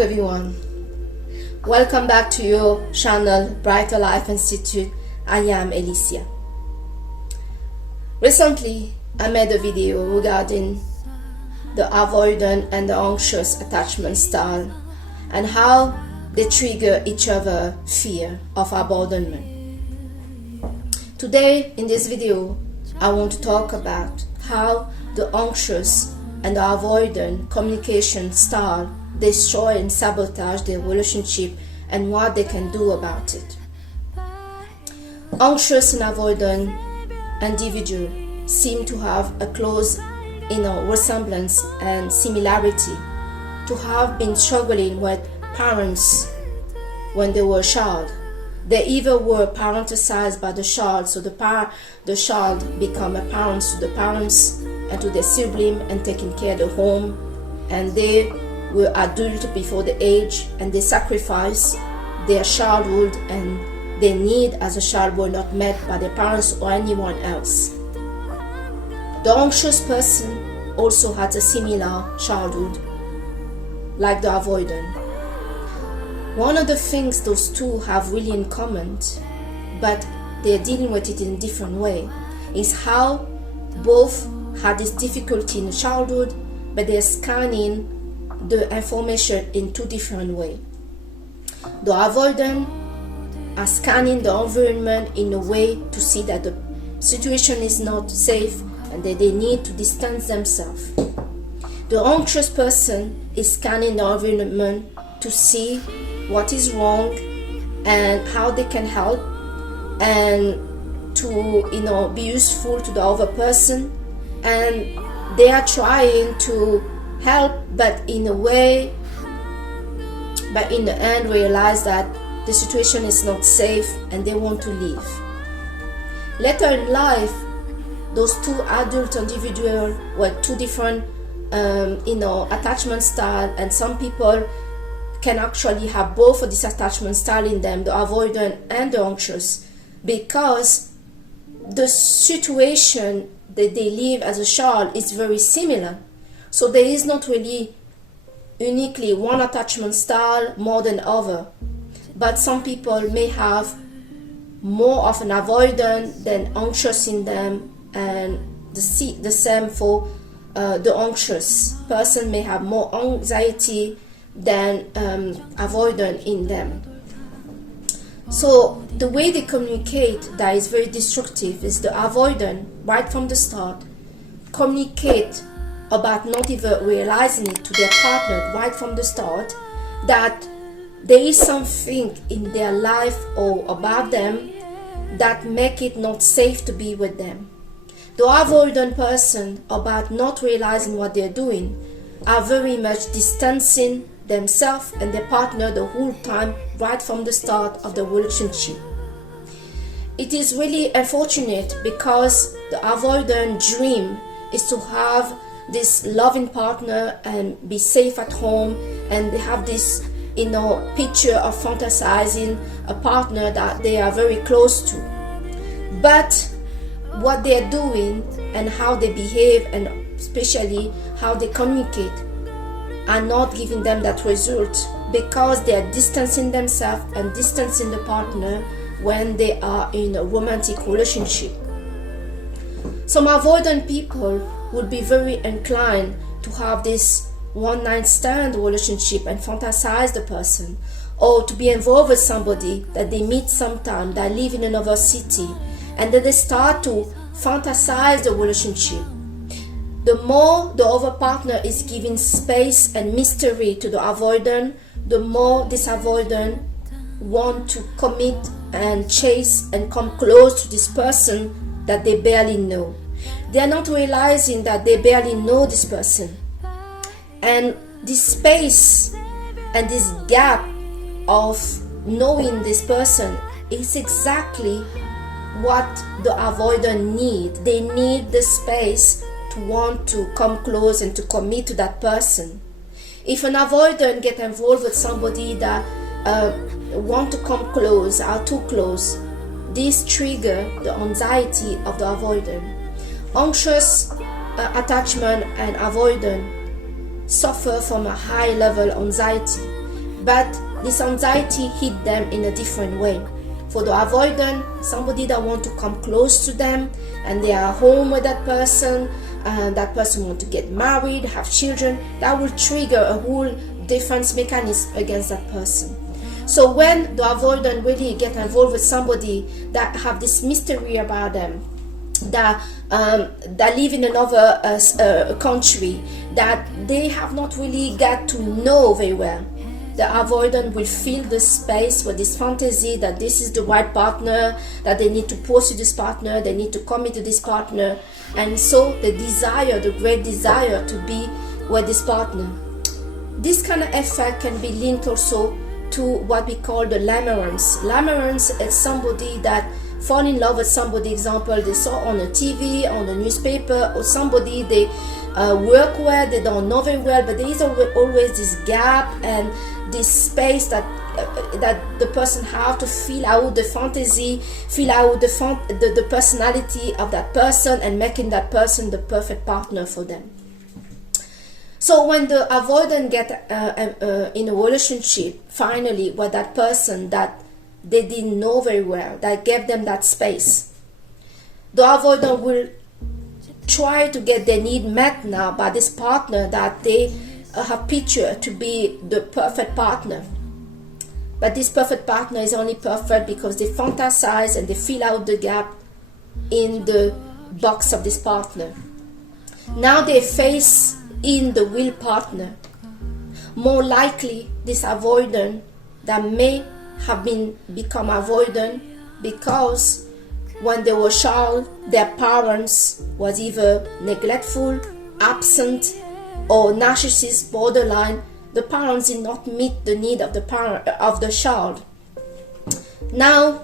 everyone? Welcome back to your channel Brighter Life Institute. I am Alicia. Recently, I made a video regarding the avoidant and the anxious attachment style and how they trigger each other fear of abandonment. Today, in this video, I want to talk about how the anxious and the avoidant communication style destroy and sabotage their relationship and what they can do about it. Anxious and avoidant individuals seem to have a close resemblance and similarity to have been struggling with parents when they were a child. They either were parenticized by the child, so the child become a parent to the parents and to their sibling and taking care of the home, and they were adult before the age and they sacrifice their childhood and their need as a child were not met by their parents or anyone else. The anxious person also had a similar childhood like the avoidant. One of the things those two have really in common, but they're dealing with it in a different way, is how both had this difficulty in childhood, but they're scanning the information in two different ways. The avoidant are scanning the environment in a way to see that the situation is not safe and that they need to distance themselves. The anxious person is scanning the environment to see what is wrong and how they can help and to be useful to the other person, and they are trying to help, but in a way, but in the end realize that the situation is not safe and they want to leave. Later in life, those two adult individuals were two different attachment style, and some people can actually have both of this attachment style in them, the avoidant and the anxious, because the situation that they live as a child is very similar. So there is not really uniquely one attachment style more than other, but some people may have more of an avoidant than anxious in them, and the same for the anxious person may have more anxiety than avoidant in them. So the way they communicate that is very destructive is the avoidant, right from the start, communicate about not even realizing it to their partner right from the start, that there is something in their life or about them that make it not safe to be with them. The avoidant person, about not realizing what they're doing, are very much distancing themselves and their partner the whole time right from the start of the relationship. It is really unfortunate because the avoidant dream is to have this loving partner and be safe at home, and they have this picture of fantasizing a partner that they are very close to. But what they're doing and how they behave, and especially how they communicate, are not giving them that result, because they are distancing themselves and distancing the partner when they are in a romantic relationship. Some avoidant people would be very inclined to have this one-night stand relationship and fantasize the person, or to be involved with somebody that they meet sometime that live in another city, and then they start to fantasize the relationship. The more the other partner is giving space and mystery to the avoidant, the more this avoidant want to commit and chase and come close to this person that they barely know. They are not realizing that they barely know this person. And this space and this gap of knowing this person is exactly what the avoidant need. They need the space to want to come close and to commit to that person. If an avoidant get involved with somebody that want to come close, are too close, this trigger the anxiety of the avoidant. Anxious attachment and avoidant suffer from a high level anxiety, but this anxiety hit them in a different way. For the avoidant, somebody that want to come close to them and they are home with that person, and that person want to get married, have children, that will trigger a whole defense mechanism against that person. So when the avoidant really get involved with somebody that have this mystery about them, that live in another country, that they have not really got to know very well, the avoidant will fill the space with this fantasy that this is the right partner, that they need to pursue this partner, they need to commit to this partner, and so the great desire to be with this partner. This kind of effect can be linked also to what we call the lamerance. Lamerance is somebody that fall in love with somebody, example, they saw on the TV, on the newspaper, or somebody they work with, they don't know very well, but there is always this gap and this space that the person have to fill out the fantasy, fill out the personality of that person, and making that person the perfect partner for them. So when the avoidant get in a relationship finally with that person that they didn't know very well, that gave them that space, the avoidant will try to get their need met now by this partner that they have pictured to be the perfect partner. But this perfect partner is only perfect because they fantasize and they fill out the gap in the box of this partner. Now they face in the real partner. More likely this avoidant that may have become avoidant because when they were child, their parents was either neglectful, absent, or narcissist, borderline. The parents did not meet the need of the child. Now,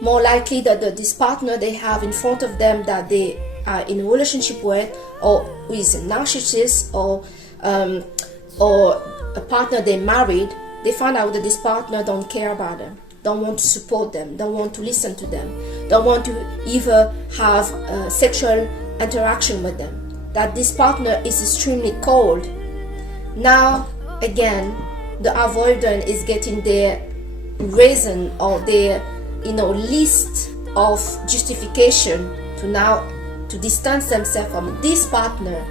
more likely that this partner they have in front of them that they are in a relationship with, or who is a narcissist, or a partner they married, they find out that this partner don't care about them, don't want to support them, don't want to listen to them, don't want to either have sexual interaction with them, that this partner is extremely cold. Now, again, the avoidant is getting their reason or their list of justification to distance themselves from this partner,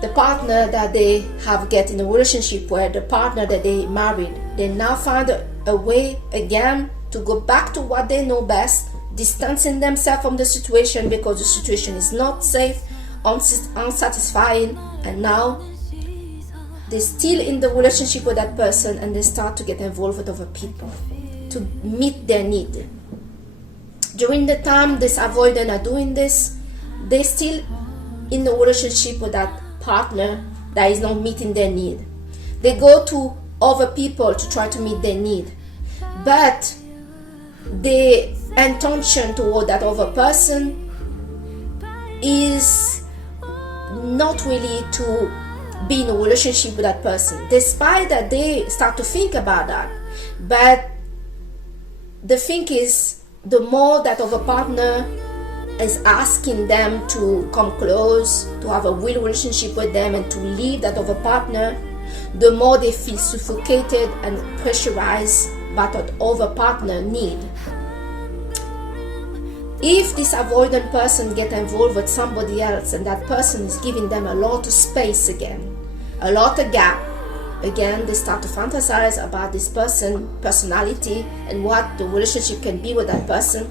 the partner that they have get in a relationship with, the partner that they married. They now find a way again to go back to what they know best, distancing themselves from the situation because the situation is not safe, unsatisfying, and now they're still in the relationship with that person and they start to get involved with other people to meet their need. During the time this avoidant are doing this, they're still in the relationship with that partner that is not meeting their need. They go to other people to try to meet their need, but the intention toward that other person is not really to be in a relationship with that person, despite that they start to think about that. But the thing is, the more that other partner is asking them to come close, to have a real relationship with them and to leave that other partner, the more they feel suffocated and pressurized by that other partner need. If this avoidant person get involved with somebody else and that person is giving them a lot of space again, a lot of gap, again they start to fantasize about this personality and what the relationship can be with that person,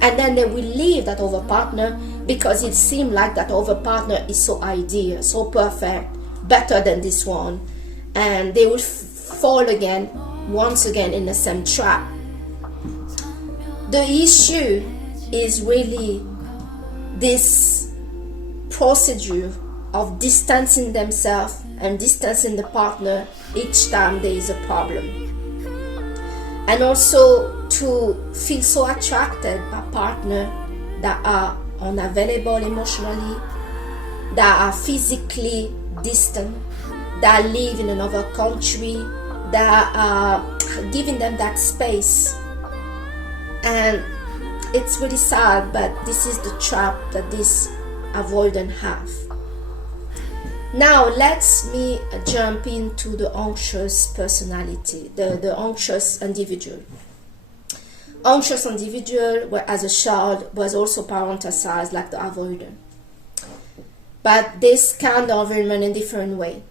and then they will leave that other partner because it seems like that other partner is so ideal, so perfect, better than this one, and they will fall again, once again, in the same trap. The issue is really this procedure of distancing themselves and distancing the partner each time there is a problem, and also to feel so attracted by partners that are unavailable emotionally, that are physically distant, that live in another country, that are giving them that space. And it's really sad, but this is the trap that this avoidant have. Now let me jump into the anxious personality, the anxious individual. Anxious individual, as a child, was also parenticized like the avoidant. But this kind of environment in a different way.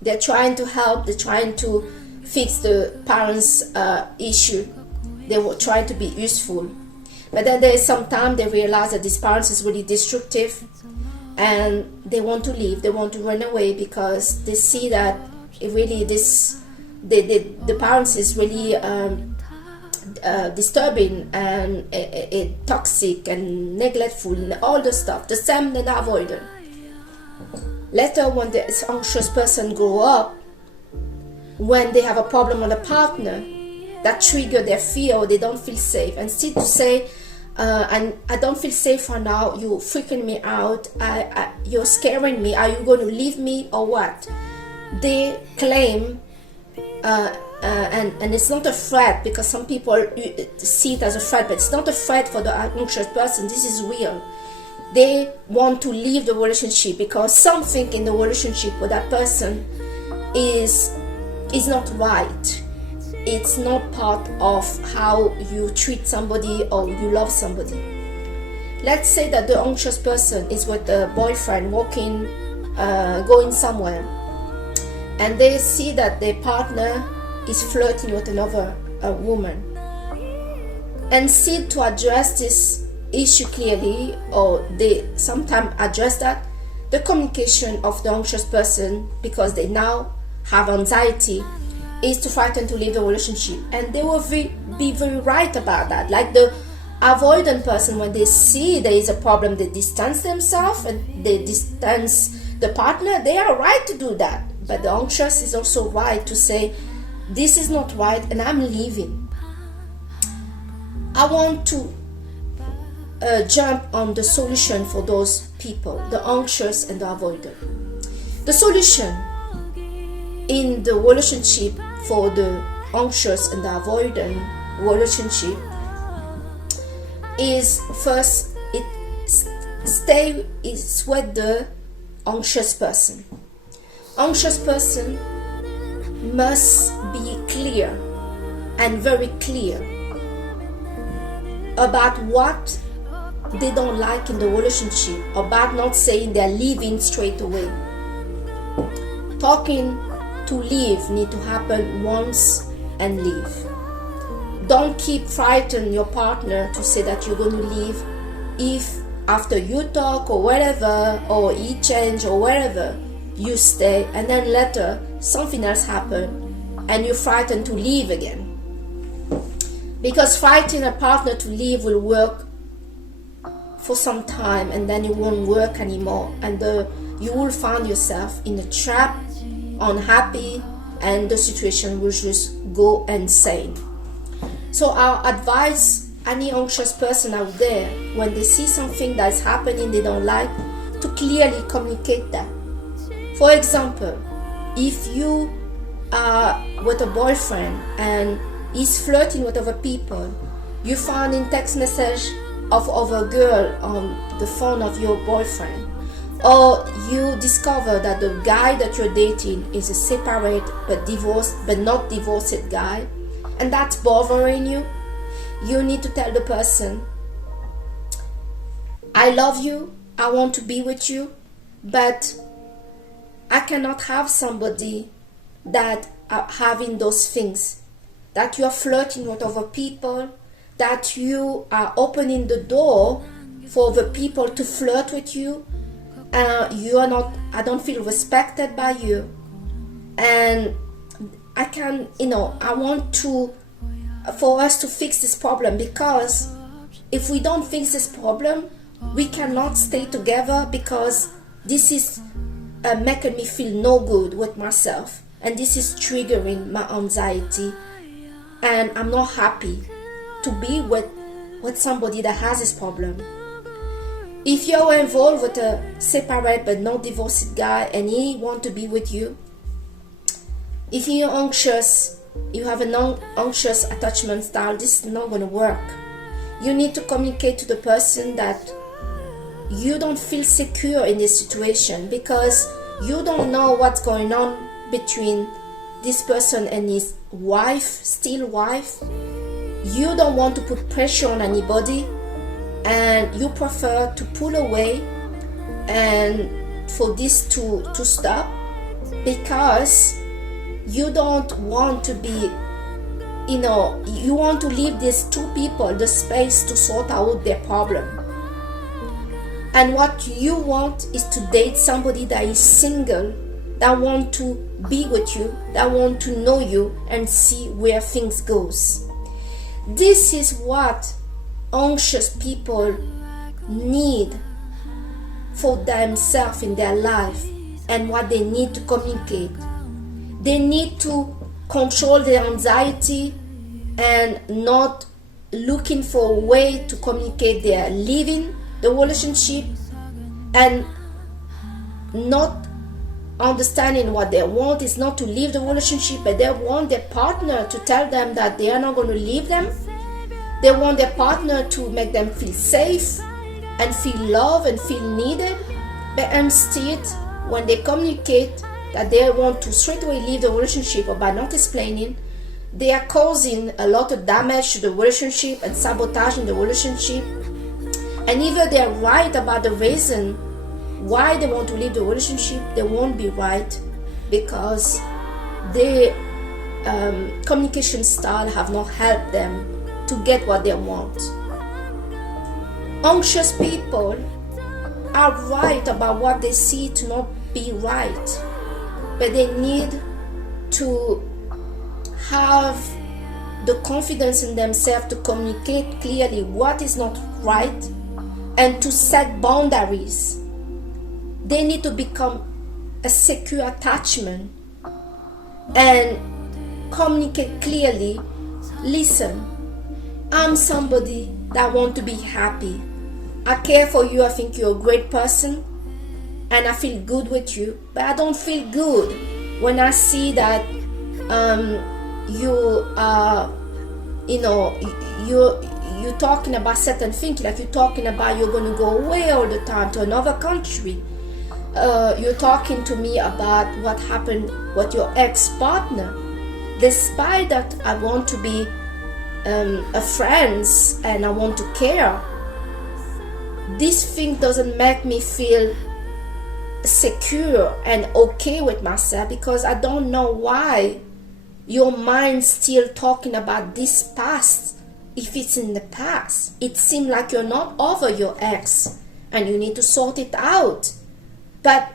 They're trying to help, they're trying to fix the parents' issue. They were trying to be useful. But then there's some time they realize that this parents is really destructive and they want to leave, they want to run away because they see that it really the parents is really disturbing and toxic and neglectful and all the stuff, the same than avoidant. Later, when this anxious person grow up, when they have a problem with a partner that trigger their fear or they don't feel safe, and instead to say, and I don't feel safe for now, you're freaking me out, you're scaring me, are you going to leave me or what? They claim, and it's not a threat, because some people see it as a threat, but it's not a threat for the anxious person, this is real. They want to leave the relationship because something in the relationship with that person is not right. It's not part of how you treat somebody or you love somebody. Let's say that the anxious person is with a boyfriend walking, going somewhere, and they see that their partner is flirting with another woman. And see to address this issue clearly, or they sometimes address that, the communication of the anxious person, because they now have anxiety, is to frighten to leave the relationship. And they will be very right about that. Like the avoidant person, when they see there is a problem, they distance themselves and they distance the partner. They are right to do that. But the anxious is also right to say, this is not right and I'm leaving. I want to jump on the solution for those people, the anxious and the avoidant. The solution in the relationship for the anxious and the avoidant relationship is, first, it's with the anxious person. Anxious person must be clear and very clear about what they don't like in the relationship, about not saying they're leaving straight away. Talking to leave need to happen once and leave. Don't keep frightening your partner to say that you're going to leave if after you talk or whatever, or he change or whatever, you stay, and then later something else happen and you're frightened to leave again. Because frightening a partner to leave will work for some time and then it won't work anymore, and you will find yourself in a trap, unhappy, and the situation will just go insane. So our advice, any anxious person out there, when they see something that's happening they don't like, to clearly communicate that. For example, if you are with a boyfriend and he's flirting with other people, you find in text message of a girl on the phone of your boyfriend, or you discover that the guy that you're dating is a separate but not divorced guy, and that's bothering you, you need to tell the person, I love you, I want to be with you, but I cannot have somebody that are having those things, that you are flirting with other people, that you are opening the door for the people to flirt with you, you are not, I don't feel respected by you, and I can, I want for us to fix this problem, because if we don't fix this problem, we cannot stay together, because this is making me feel no good with myself, and this is triggering my anxiety, and I'm not happy to be with somebody that has this problem. If you're involved with a separate but not divorced guy and he want to be with you, if you're anxious, you have an anxious attachment style, this is not going to work. You need to communicate to the person that you don't feel secure in this situation, because You don't know what's going on between this person and his wife, still wife. You don't want to put pressure on anybody, and you prefer to pull away and for this to stop, because you don't want to be, you want to leave these two people the space to sort out their problem. And what you want is to date somebody that is single, that want to be with you, that want to know you and see where things goes. This is what anxious people need for themselves in their life, and what they need to communicate. They need to control their anxiety and not looking for a way to communicate their leaving the relationship, and not understanding what they want is not to leave the relationship, but they want their partner to tell them that they are not going to leave them. They want their partner to make them feel safe and feel loved and feel needed. But instead, when they communicate that they want to straight away leave the relationship, or by not explaining, they are causing a lot of damage to the relationship and sabotaging the relationship. And even they are right about the reason why they want to leave the relationship, they won't be right, because their communication style have not helped them to get what they want. Anxious people are right about what they see to not be right, but they need to have the confidence in themselves to communicate clearly what is not right and to set boundaries. They need to become a secure attachment and communicate clearly. Listen, I'm somebody that want to be happy. I care for you. I think you're a great person and I feel good with you, but I don't feel good when I see that you are, you're talking about certain things, like you're talking about you're going to go away all the time to another country. You're talking to me about what happened with your ex-partner. Despite that, I want to be a friend and I want to care. This thing doesn't make me feel secure and okay with myself, because I don't know why your mind's still talking about this past. If it's in the past, it seems like you're not over your ex and you need to sort it out. But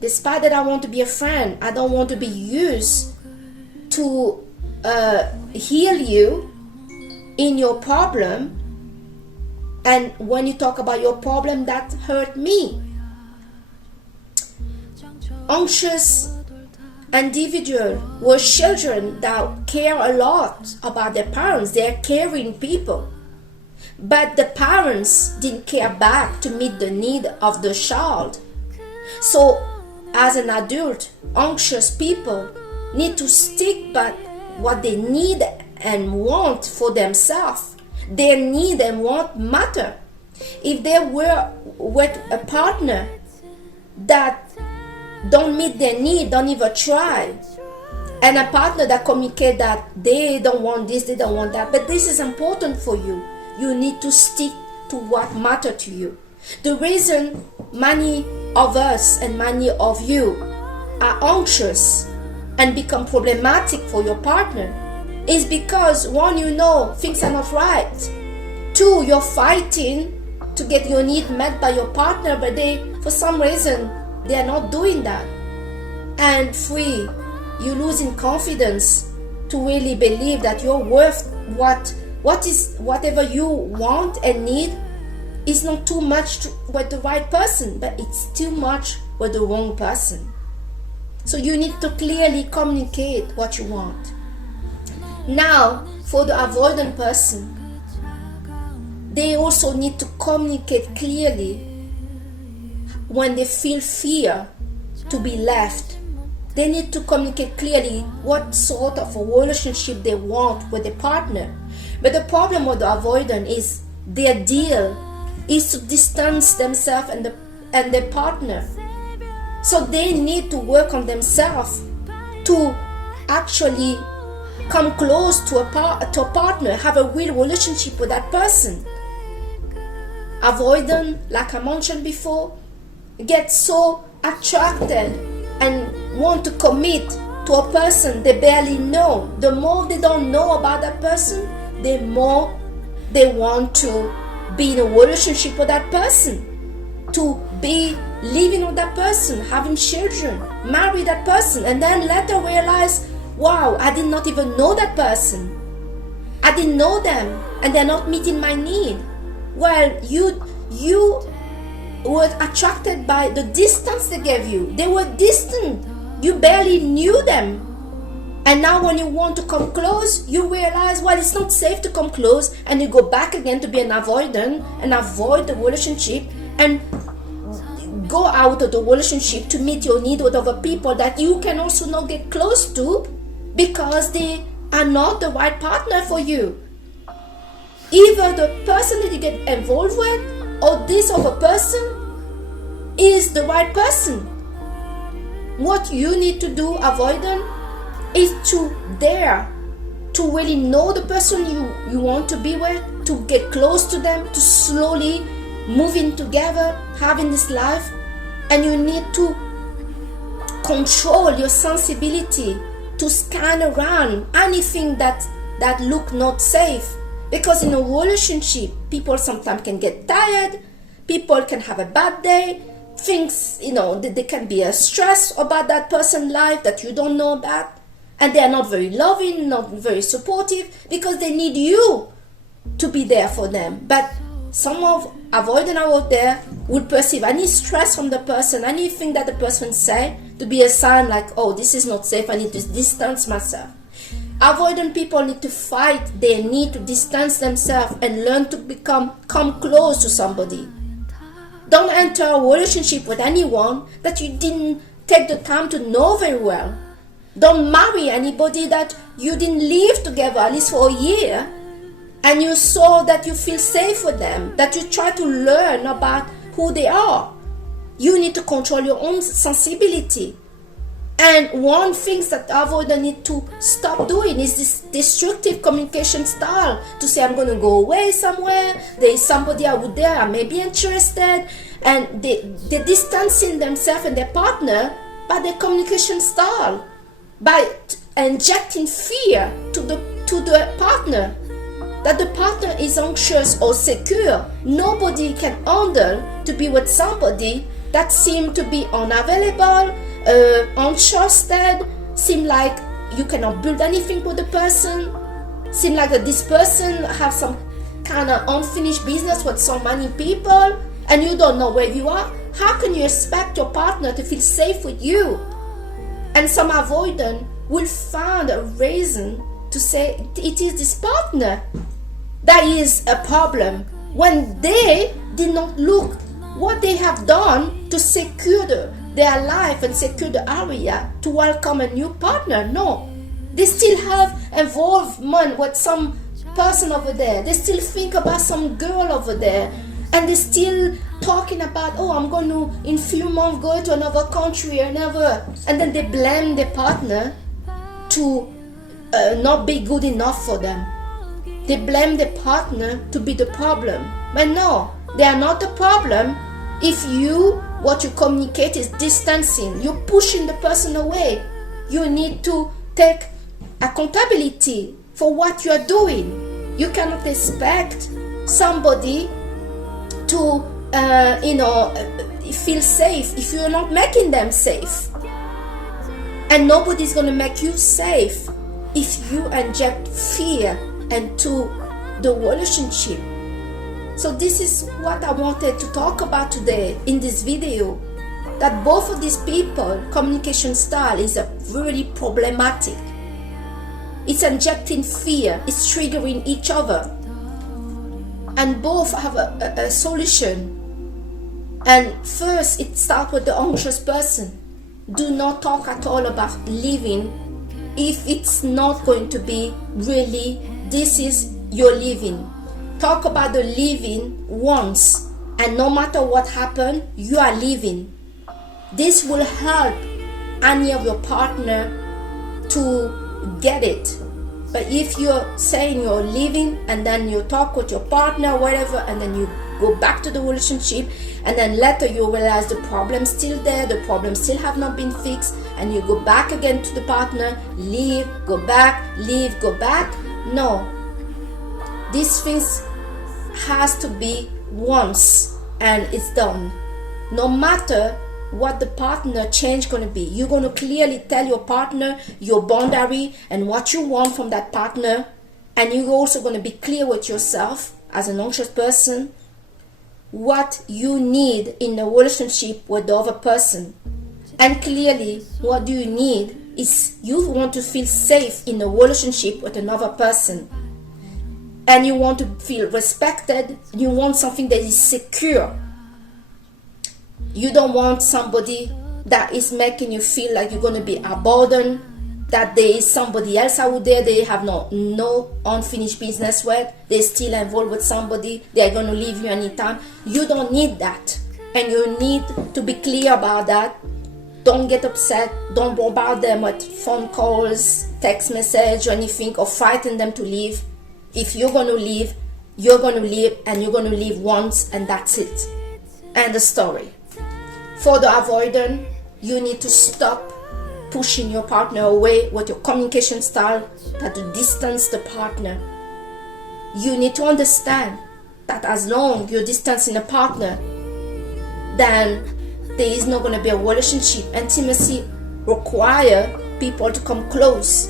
despite that, I want to be a friend. I don't want to be used to heal you in your problem. And when you talk about your problem, that hurt me. Anxious individuals were children that care a lot about their parents. They're caring people. But the parents didn't care back to meet the need of the child. So as an adult, anxious people need to stick by what they need and want for themselves. Their need and want matter. If they were with a partner that don't meet their need, don't even try, and a partner that communicate that they don't want this, they don't want that, but this is important for you, you need to stick to what matter to you. The reason many of us and many of you are anxious and become problematic for your partner is because, one, things are not right. Two, you're fighting to get your need met by your partner, but for some reason, they are not doing that. And three, you're losing confidence to really believe that you're worth whatever you want and need is not too much with the right person, but it's too much with the wrong person. So you need to clearly communicate what you want. Now, for the avoidant person, they also need to communicate clearly when they feel fear to be left. They need to communicate clearly what sort of a relationship they want with their partner. But the problem with the avoidant is their deal is to distance themselves and their partner. So they need to work on themselves to actually come close to a partner, have a real relationship with that person. Avoidant, like I mentioned before, get so attracted and want to commit to a person they barely know. The more they don't know about that person, the more they want to be in a relationship with that person, to be living with that person, having children, marry that person, and then later realize, wow, I did not even know that person. I didn't know them, and they're not meeting my need. Well, you were attracted by the distance they gave you. They were distant. You barely knew them. And now when you want to come close, you realize, well, it's not safe to come close, and you go back again to be an avoidant and avoid the relationship and go out of the relationship to meet your need with other people that you can also not get close to because they are not the right partner for you. Either the person that you get involved with or this other person is the right person. What you need to do, avoidant, is to dare to really know the person you want to be with, to get close to them, to slowly move in together, having this life. And you need to control your sensibility to scan around anything that look not safe. Because in a relationship, people sometimes can get tired, people can have a bad day, things, there can be a stress about that person's life that you don't know about, and they are not very loving, not very supportive, because they need you to be there for them. But some of avoidant out there would perceive any stress from the person, anything that the person say, to be a sign like, oh, this is not safe, I need to distance myself. Avoidant people need to fight their need to distance themselves and learn to come close to somebody. Don't enter a relationship with anyone that you didn't take the time to know very well. Don't marry anybody that you didn't live together at least for a year and you saw that you feel safe with them, that you try to learn about who they are. You need to control your own sensibility. And one thing that avoidant need to stop doing is this destructive communication style, to say, I'm going to go away somewhere, there is somebody out there, I may be interested, and they're distancing themselves and their partner by their communication style, by injecting fear to the partner, that the partner is anxious or secure. Nobody can handle to be with somebody that seems to be unavailable, untrusted, seem like you cannot build anything with the person, seem like that this person has some kind of unfinished business with so many people and you don't know where you are. How can you expect your partner to feel safe with you? And some avoidant will find a reason to say it is this partner that is a problem, when they did not look what they have done to secure their life and secure the area to welcome a new partner. No, they still have involvement with some person over there. They still think about some girl over there, and they still talking about, oh, I'm going to in few months go to another country or another, and then they blame the partner to not be good enough for them. They blame the partner to be the problem. But no, they are not the problem. If what you communicate is distancing, you're pushing the person away. You need to take accountability for what you are doing. You cannot expect somebody to feel safe if you're not making them safe. And nobody's going to make you safe if you inject fear into the relationship. So this is what I wanted to talk about today in this video, that both of these people communication style is really problematic. It's injecting fear, it's triggering each other, and both have a solution. And first, it starts with the anxious person. Do not talk at all about living if it's not going to be really, this is your living. Talk about the living once, and no matter what happened, you are living. This will help any of your partner to get it. But if you're saying you're leaving and then you talk with your partner, whatever, and then you go back to the relationship, and then later you realize the problem's still there, the problems still have not been fixed, and you go back again to the partner, leave, go back, leave, go back. No. This thing has to be once and it's done. No matter what the partner change going to be, you're going to clearly tell your partner your boundary and what you want from that partner, and you're also going to be clear with yourself as an anxious person what you need in a relationship with the other person. And clearly what do you need is you want to feel safe in a relationship with another person, and you want to feel respected, you want something that is secure. You don't want somebody that is making you feel like you're going to be abandoned, that there is somebody else out there they have no unfinished business with, they're still involved with somebody, they're going to leave you anytime. You don't need that, and you need to be clear about that. Don't get upset, don't bombard them with phone calls, text message or anything, or frighten them to leave. If you're going to leave, you're going to leave, and you're going to leave once, and that's it. End the story. For the avoidant, you need to stop pushing your partner away with your communication style that to distance the partner. You need to understand that as long you're distancing a partner, then there is not going to be a relationship. Intimacy requires people to come close,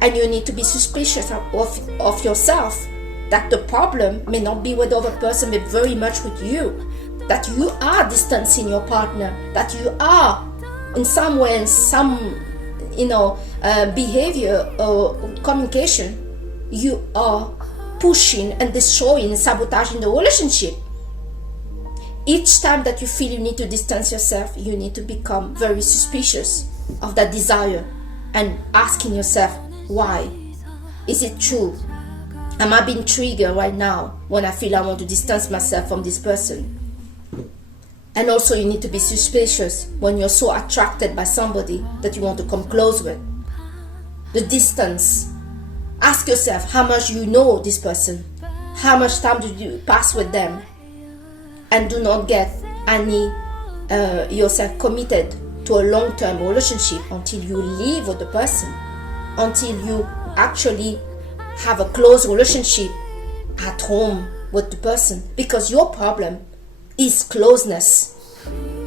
and you need to be suspicious of yourself, that the problem may not be with the other person but very much with you, that you are distancing your partner, that you are in some way, in some behavior or communication, you are pushing and destroying, sabotaging the relationship. Each time that you feel you need to distance yourself, you need to become very suspicious of that desire and asking yourself, why? Is it true? Am I being triggered right now when I feel I want to distance myself from this person? And also you need to be suspicious when you're so attracted by somebody that you want to come close with. The distance. Ask yourself how much you know this person. How much time do you pass with them? And do not get yourself committed to a long-term relationship until you live with the person, until you actually have a close relationship at home with the person, because your problem is closeness.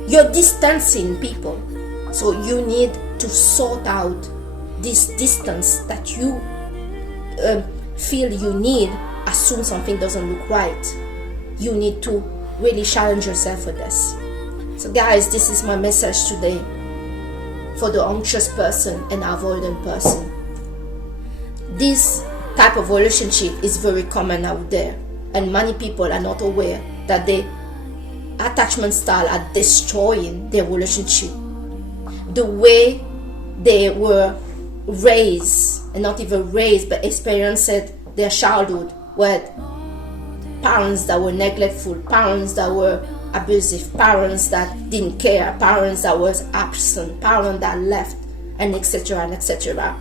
You're distancing people, so you need to sort out this distance that you feel you need as soon as something doesn't look right. You need to really challenge yourself with this. So guys, this is my message today for the anxious person and avoidant person. This type of relationship is very common out there, and many people are not aware that the attachment style are destroying their relationship. The way they were raised, and not even raised, but experienced their childhood with parents that were neglectful, parents that were abusive, parents that didn't care, parents that was absent, parents that left, and etc. and etc.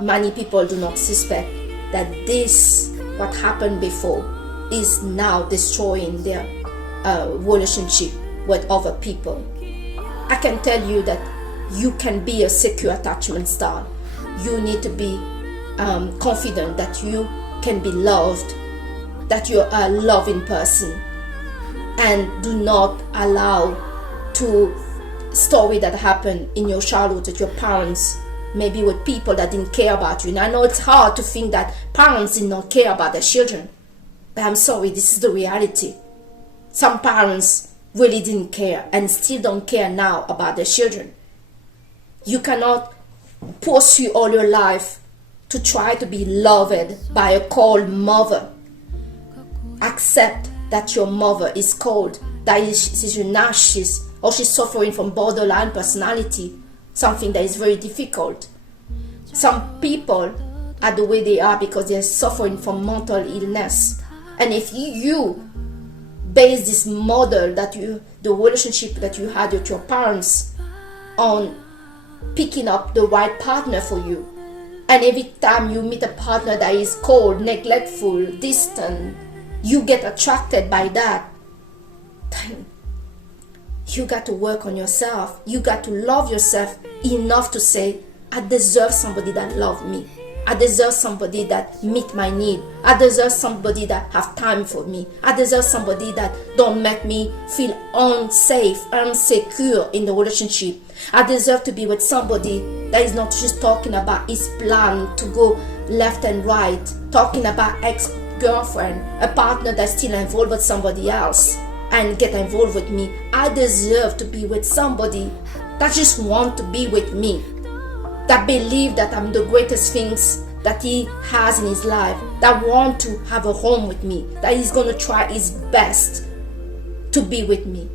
Many people do not suspect that this, what happened before, is now destroying their relationship with other people. I can tell you that you can be a secure attachment style. You need to be confident that you can be loved, that you're a loving person, and do not allow to story that happened in your childhood with your parents, maybe with people that didn't care about you. And I know it's hard to think that parents did not care about their children, but I'm sorry, this is the reality. Some parents really didn't care and still don't care now about their children. You cannot pursue all your life to try to be loved by a cold mother. Accept that your mother is cold, that she's a narcissist, or she's suffering from borderline personality, something that is very difficult. Some people are the way they are because they're suffering from mental illness. And if you base this model that the relationship that you had with your parents on picking up the right partner for you. And every time you meet a partner that is cold, neglectful, distant, you get attracted by that. You got to work on yourself. You got to love yourself enough to say, I deserve somebody that loves me. I deserve somebody that meet my need. I deserve somebody that have time for me. I deserve somebody that don't make me feel unsafe, insecure in the relationship. I deserve to be with somebody that is not just talking about his plan to go left and right, talking about ex-girlfriend, a partner that's still involved with somebody else and get involved with me. I deserve to be with somebody that just want to be with me, that believe that I'm the greatest things that he has in his life, that want to have a home with me, that he's going to try his best to be with me.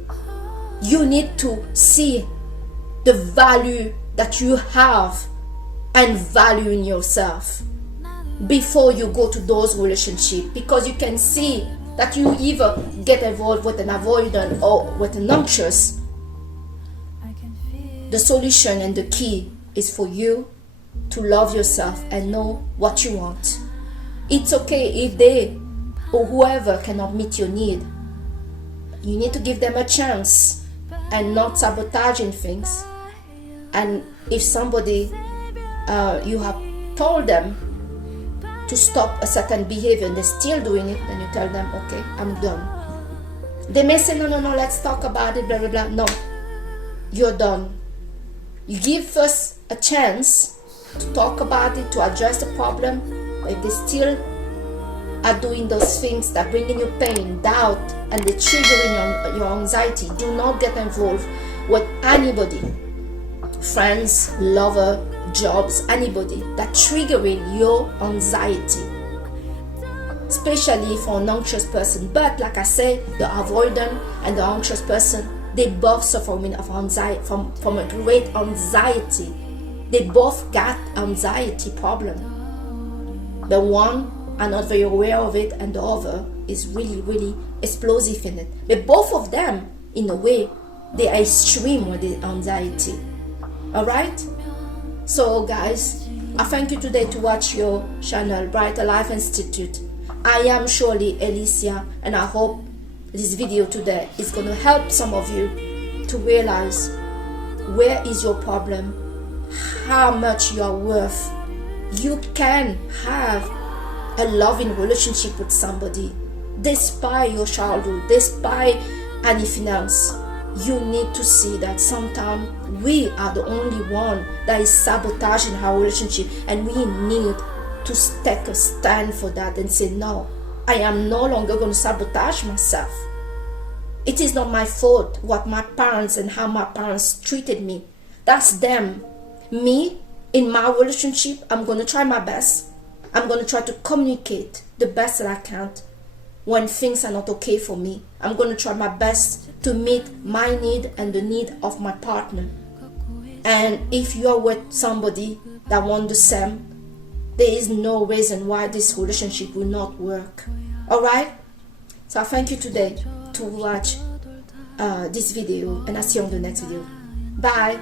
You need to see the value that you have and value in yourself before you go to those relationships, because you can see that you either get involved with an avoidant or with an anxious. The solution and the key is for you to love yourself and know what you want. It's okay if they or whoever cannot meet your need. You need to give them a chance and not sabotaging things. And if somebody you have told them to stop a certain behavior and they're still doing it, then you tell them, okay, I'm done. They may say, no, let's talk about it, blah, blah, blah. No, you're done. You give first a chance to talk about it, to address the problem. But if they still are doing those things that bringing you pain, doubt, and they're triggering your anxiety, do not get involved with anybody, friends, lover, jobs, anybody that triggering your anxiety, especially for an anxious person. But like I said, the avoidant and the anxious person, they both suffer of anxiety, from a great anxiety. They both got anxiety problem. The one are not very aware of it, and the other is really, really explosive in it. But both of them, in a way, they are extreme with the anxiety. Alright? So guys, I thank you today to watch your channel, Brighter Life Institute. I am Shirley Alicia, and I hope this video today is going to help some of you to realize where is your problem, how much you are worth. You can have a loving relationship with somebody despite your childhood, despite anything else. You need to see that sometimes we are the only one that is sabotaging our relationship, and we need to take a stand for that and say, no, I am no longer going to sabotage myself. It is not my fault what my parents and how my parents treated me. That's them. Me, in my relationship, I'm going to try my best. I'm going to try to communicate the best that I can when things are not okay for me. I'm going to try my best to meet my need and the need of my partner. And if you are with somebody that wants the same, there is no reason why this relationship will not work. Alright? So I thank you today to watch this video, and I'll see you on the next video. Bye.